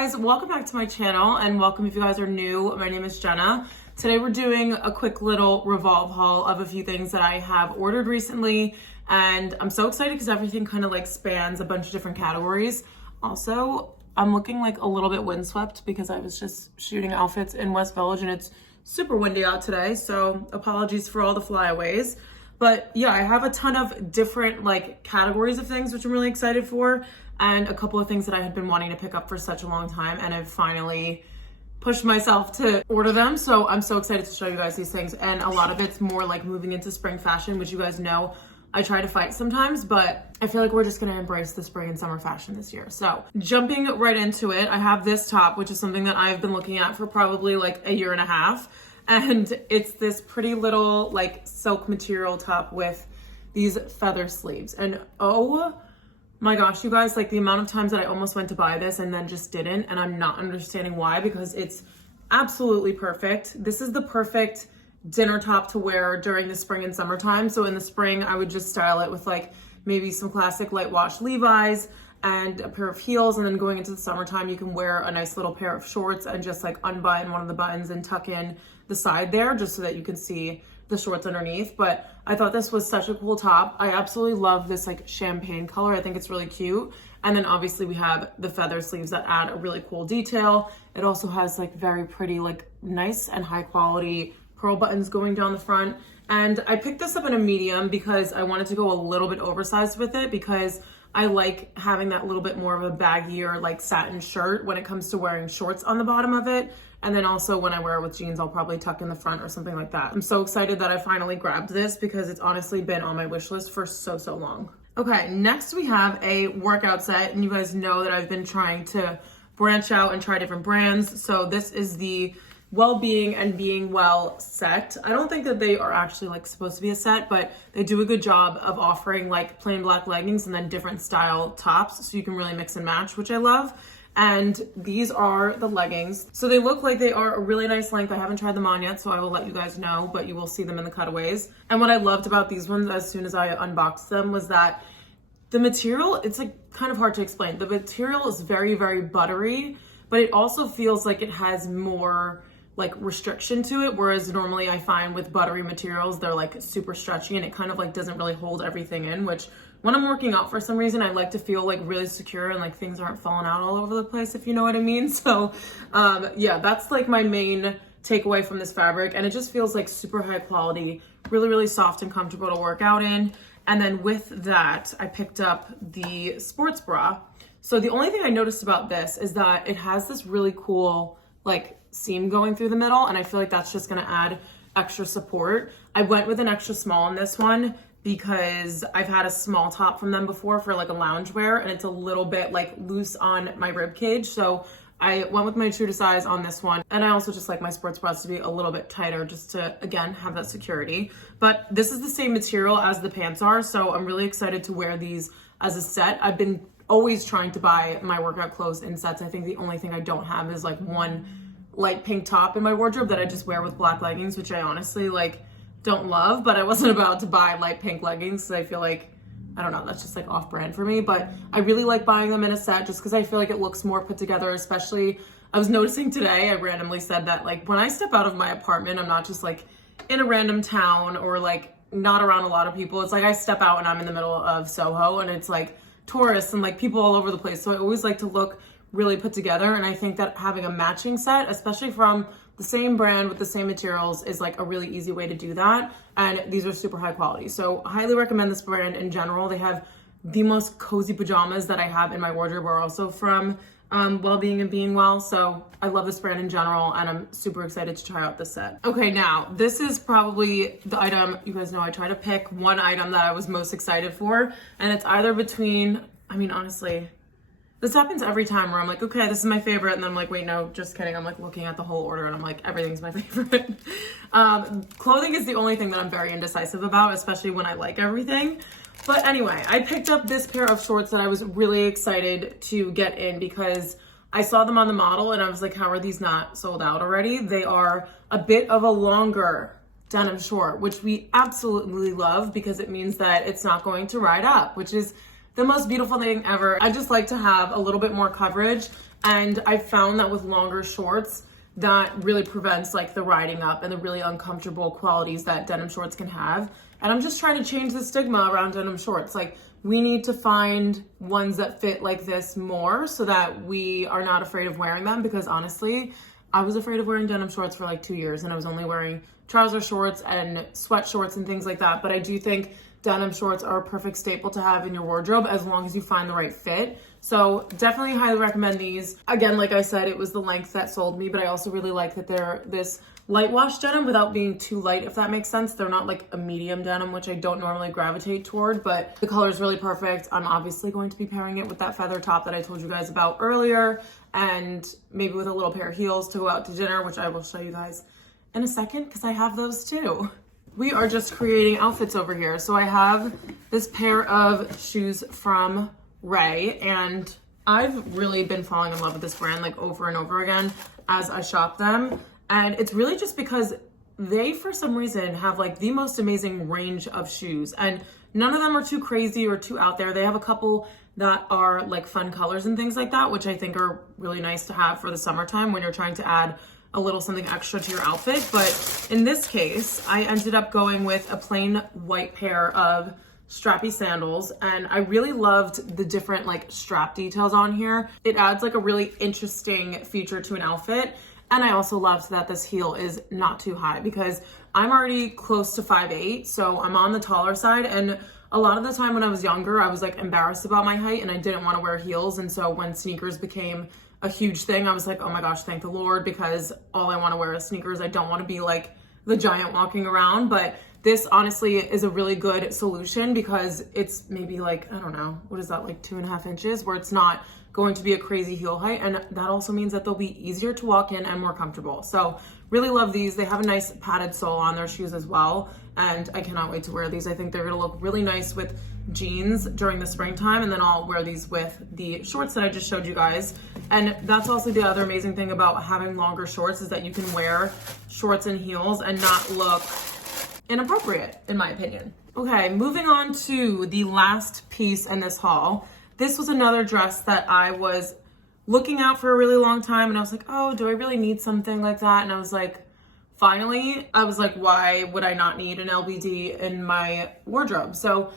guys, welcome back to my channel and welcome if you guys are new. My name is Jenna. Today we're doing a quick little Revolve haul of a few things that I have ordered recently, and I'm so excited because everything kind of like spans a bunch of different categories. Also, I'm looking like a little bit windswept because I was just shooting outfits in West Village and it's super windy out today, so apologies for all the flyaways. But yeah, I have a ton of different like categories of things which I'm really excited for, and a couple of things that I had been wanting to pick up for such a long time, and I've finally pushed myself to order them. So I'm so excited to show you guys these things, and a lot of it's more like moving into spring fashion, which you guys know I try to fight sometimes, but I feel like we're just gonna embrace the spring and summer fashion this year. So jumping right into it, I have this top, which is something that I've been looking at for probably like a year and a half. And it's this pretty little like silk material top with these feather sleeves. And oh my gosh, you guys, like the amount of times that I almost went to buy this and then just didn't, and I'm not understanding why, because it's absolutely perfect. This is the perfect dinner top to wear during the spring and summertime. So in the spring, I would just style it with like maybe some classic light wash Levi's and a pair of heels, and then going into the summertime, you can wear a nice little pair of shorts and just like unbutton one of the buttons and tuck in the side there just so that you can see the shorts underneath. But I thought this was such a cool top. I absolutely love this like champagne color. I think it's really cute. And then obviously we have the feather sleeves that add a really cool detail. It also has like very pretty, like nice and high quality pearl buttons going down the front. And I picked this up in a medium because I wanted to go a little bit oversized with it, because I like having that little bit more of a baggier like satin shirt when it comes to wearing shorts on the bottom of it. And then also when I wear it with jeans, I'll probably tuck in the front or something like that. I'm so excited that I finally grabbed this because it's honestly been on my wish list for so long. Okay, next we have a workout set, and you guys know that I've been trying to branch out and try different brands. So this is the Well-Being and Being Well set. I don't think that they are actually like supposed to be a set, but they do a good job of offering like plain black leggings and then different style tops, so you can really mix and match, which I love. And these are the leggings. So they look like they are a really nice length. I haven't tried them on yet, so I will let you guys know, but you will see them in the cutaways. And what I loved about these ones as soon as I unboxed them was that the material, it's like kind of hard to explain. The material is very buttery, but it also feels like it has more like restriction to it, whereas normally I find with buttery materials they're like super stretchy and it kind of like doesn't really hold everything in, which when I'm working out for some reason I like to feel like really secure and like things aren't falling out all over the place, if you know what I mean. So yeah, that's like my main takeaway from this fabric, and it just feels like super high quality, really soft and comfortable to work out in. And then with that I picked up the sports bra. So the only thing I noticed about this is that it has this really cool like seam going through the middle, and I feel like that's just gonna add extra support. I went with an extra small on this one because I've had a small top from them before for like a loungewear, and it's a little bit like loose on my rib cage, so I went with my true to size on this one. And I also just like my sports bras to be a little bit tighter just to again have that security. But this is the same material as the pants are, so I'm really excited to wear these as a set. I've been always trying to buy my workout clothes in sets. I think the only thing I don't have is like one light pink top in my wardrobe that I just wear with black leggings, which I honestly like don't love, but I wasn't about to buy light pink leggings because I feel like, I don't know, that's just like off brand for me. But I really like buying them in a set just because I feel like it looks more put together. Especially I was noticing today, I randomly said that like when I step out of my apartment, I'm not just like in a random town or like not around a lot of people. It's like I step out and I'm in the middle of Soho and it's like tourists and like people all over the place. So I always like to look really put together, and I think that having a matching set, especially from the same brand with the same materials, is like a really easy way to do that. And these are super high quality, so highly recommend this brand in general. They have the most cozy pajamas that I have in my wardrobe are also from Well-Being and Being Well, so I love this brand in general, and I'm super excited to try out this set. Okay, now this is probably the item, you guys know I try to pick one item that I was most excited for, and it's either between, I mean honestly, this happens every time where I'm like, okay, this is my favorite, and then I'm like, wait, no, just kidding. I'm like looking at the whole order and I'm like, everything's my favorite. Clothing is the only thing that I'm very indecisive about, especially when I like everything. But anyway, I picked up this pair of shorts that I was really excited to get in because I saw them on the model and I was like, how are these not sold out already? They are a bit of a longer denim short, which we absolutely love because it means that it's not going to ride up, which is the most beautiful thing ever. I just like to have a little bit more coverage And I found that with longer shorts, that really prevents like the riding up and the really uncomfortable qualities that denim shorts can have. And I'm just trying to change the stigma around denim shorts. Like, we need to find ones that fit like this more so that we are not afraid of wearing them, because honestly, I was afraid of wearing denim shorts for like 2 years and I was only wearing trouser shorts and sweat shorts and things like that. But I do think denim shorts are a perfect staple to have in your wardrobe as long as you find the right fit. So definitely highly recommend these. Again, like I said, it was the length that sold me, but I also really like that they're this light wash denim without being too light, if that makes sense. They're not like a medium denim, which I don't normally gravitate toward, but the color is really perfect. I'm obviously going to be pairing it with that feather top that I told you guys about earlier, and maybe with a little pair of heels to go out to dinner, which I will show you guys in a second because I have those too. We are just creating outfits over here. So I have this pair of shoes from Ray, and I've really been falling in love with this brand like over and over again as I shop them. And it's really just because they, for some reason, have like the most amazing range of shoes, and none of them are too crazy or too out there. They have a couple that are like fun colors and things like that, which I think are really nice to have for the summertime when you're trying to add a little something extra to your outfit. But in this case, I ended up going with a plain white pair of strappy sandals, and I really loved the different like strap details on here. It adds like a really interesting feature to an outfit. And I also loved that this heel is not too high because I'm already close to 5'8", so I'm on the taller side. And a lot of the time when I was younger, I was like embarrassed about my height and I didn't want to wear heels. And so when sneakers became a huge thing, I was like, oh my gosh, thank the Lord, because all I want to wear is sneakers. I don't want to be like the giant walking around. But this honestly is a really good solution because it's maybe like, I don't know, what is that, like 2.5 inches, where it's not going to be a crazy heel height. And that also means that they'll be easier to walk in and more comfortable. So really love these. They have a nice padded sole on their shoes as well. And I cannot wait to wear these. I think they're gonna look really nice with jeans during the springtime. And then I'll wear these with the shorts that I just showed you guys. And that's also the other amazing thing about having longer shorts, is that you can wear shorts and heels and not look inappropriate, in my opinion. Okay, moving on to the last piece in this haul. This was another dress that I was looking at for a really long time, and I was like, oh, do I really need something like that? And I was like, finally, I was like, why would I not need an LBD in my wardrobe? So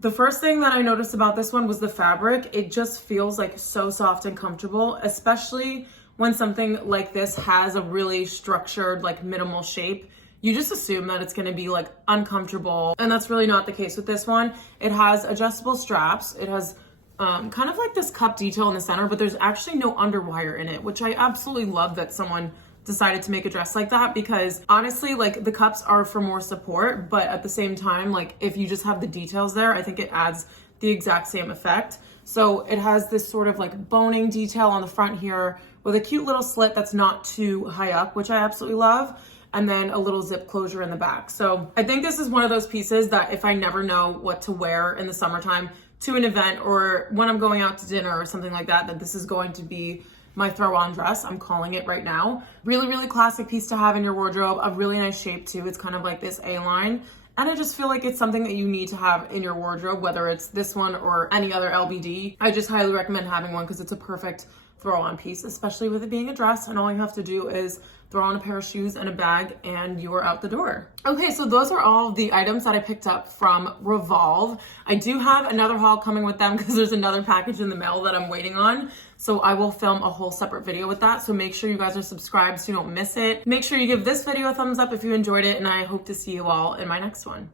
the first thing that I noticed about this one was the fabric. It just feels like so soft and comfortable, especially when something like this has a really structured, like minimal shape. You just assume that it's gonna be like uncomfortable, and that's really not the case with this one. It has adjustable straps. It has kind of like this cup detail in the center, but there's actually no underwire in it, which I absolutely love that someone decided to make a dress like that, because honestly, like, the cups are for more support, but at the same time, like, if you just have the details there, I think it adds the exact same effect. So it has this sort of like boning detail on the front here with a cute little slit that's not too high up, which I absolutely love, and then a little zip closure in the back. So I think this is one of those pieces that if I never know what to wear in the summertime to an event, or when I'm going out to dinner or something like that, that this is going to be my throw-on dress. I'm calling it right now. Really, really classic piece to have in your wardrobe. A really nice shape too. It's kind of like this A-line. And I just feel like it's something that you need to have in your wardrobe, whether it's this one or any other LBD. I just highly recommend having one because it's a perfect throw-on piece, especially with it being a dress, and all you have to do is throw on a pair of shoes and a bag and you are out the door. Okay, so those are all the items that I picked up from Revolve. I do have another haul coming with them because there's another package in the mail that I'm waiting on. So I will film a whole separate video with that. So make sure you guys are subscribed so you don't miss it. Make sure you give this video a thumbs up if you enjoyed it, and I hope to see you all in my next one.